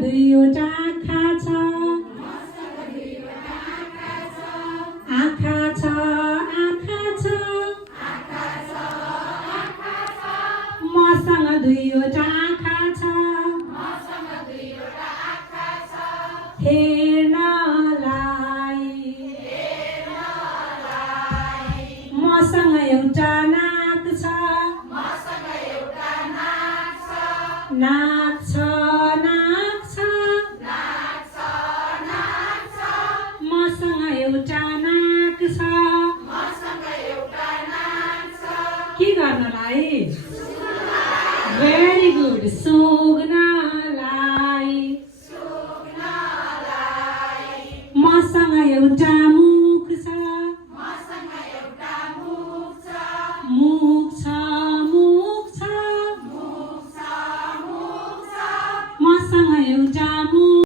दुईवटा आँखा छ आँखा छ आँखा छ मसँग दुईवटा आँखा छ हेर्नलाई मसँग एउटा नाक छ नाक छ नाक छ मसँग एउटा नाक छ के गर्नलाई भेरी गुड सुग्नलाई मसँग एउटा मुख छ मुख छ मुख छ मसँग एउटा